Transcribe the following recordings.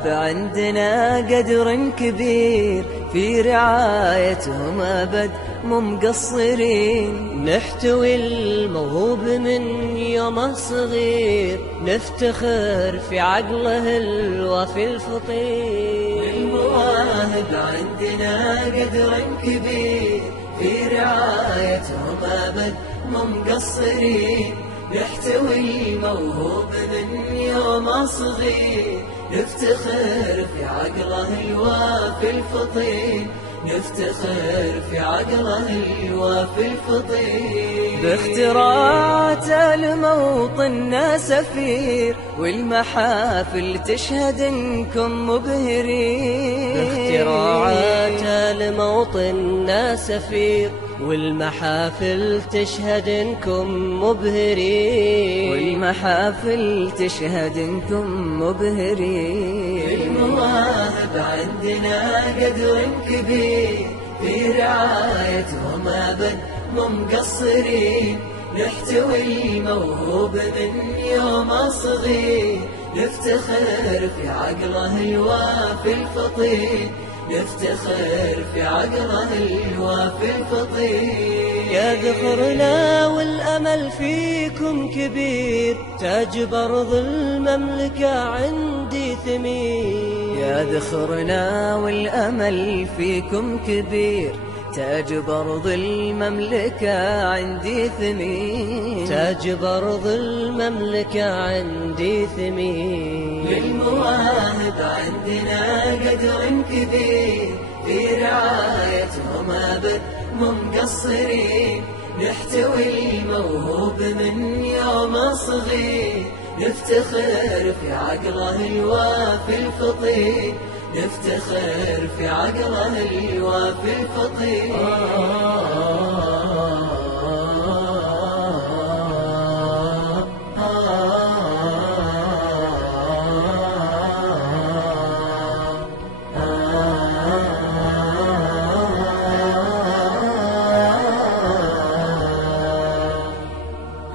المواهب عندنا قدر كبير، في رعايتهم أبد مو مقصرين. نحتوي الموهوب من يومه صغير، نفتخر في عقله الوافي الفطير. المواهب عندنا قدر كبير، في رعايتهم أبد مو مقصرين. نحتوي الموهوب من يومه صغير، نفتخر في عقله الوافي الفطين. نفتخر في عقله الوافي الفطين. باختراعاته الموطننا سفير، والمحافل تشهد انكم مبهرين. باختراعاته الموطننا سفير، والمحافل تشهد انكم مبهرين. والمحافل تشهد انكم مبهرين. المواهب عندنا قدر كبير، في رعايتهم أبد مو مقصرين. نحتوي الموهوب من يومه صغير، نفتخر في عقله الوافي الفطين. نفتخر في عقله الوافي الفطين. يا ذخرنا والأمل فيكم كبير، تاج برض المملكة عندي ثمين. يا ذخرنا والأمل فيكم كبير، تاج برض المملكة عندي ثمين. تاج برض المملكة عندي ثمين. للمواهب عندنا قدر كبير، في رعايتهم أبد مو مقصرين. نحتوي الموهوب من يومه صغير، نفتخر في عقله الوافي الفطين. نفتخر في عقله الوافي الفطين.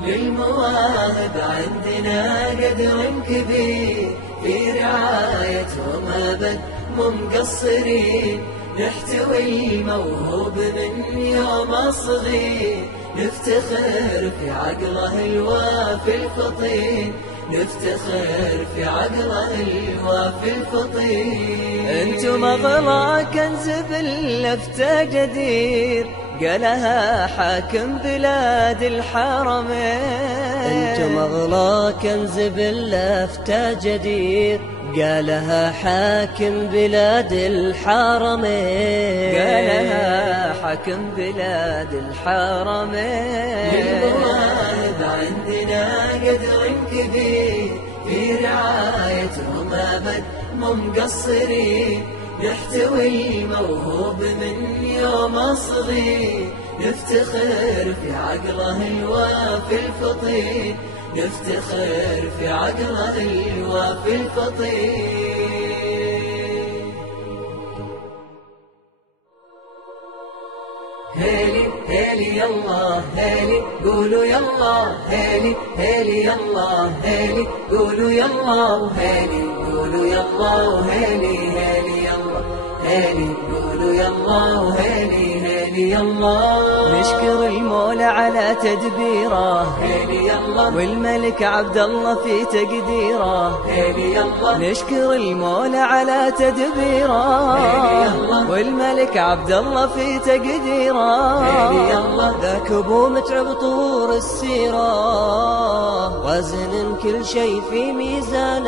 للمواهب عندنا قدر كبير، في رعايتهم أبد مو مقصرين. نحتوي الموهوب من يومه صغير، نفتخر في عقله الوافي الفطين. نفتخر في عقله الوافي الفطين. انتم أغلى كنز باللفتة جدير، قالها حاكم بلاد الحرمين. انتم أغلى كنز باللفتة جدير، قالها حاكم بلاد الحرمين. قالها حاكم بلاد الحرمين. للمواهب عندنا قدر كبير، في رعايتهم أبد مو مقصرين. نحتوي الموهوب من يومه صغير، نفتخر في عقله الوافي الفطين. نفتخر في عقله الوافي الفطين. هيلي هيلي يلا هيلي قولوا يلا، هيلي هيلي يلا هيلي قولوا يلا، وهيلي قولوا يلا، وهيلي هيلي يلا هيلي قولوا يلا، وهيلي هيلي يلا. نشكر المولى على تدبيره، هيلي يلا، والملك عبد الله في تقديره، هيلي يلا. نشكر المولى على تدبيره، هيلي يلا، والملك عبد الله في تقديره، هيلي يلا. ذاك ابو متعب طور السيره، وازن كل شيء في ميزانه.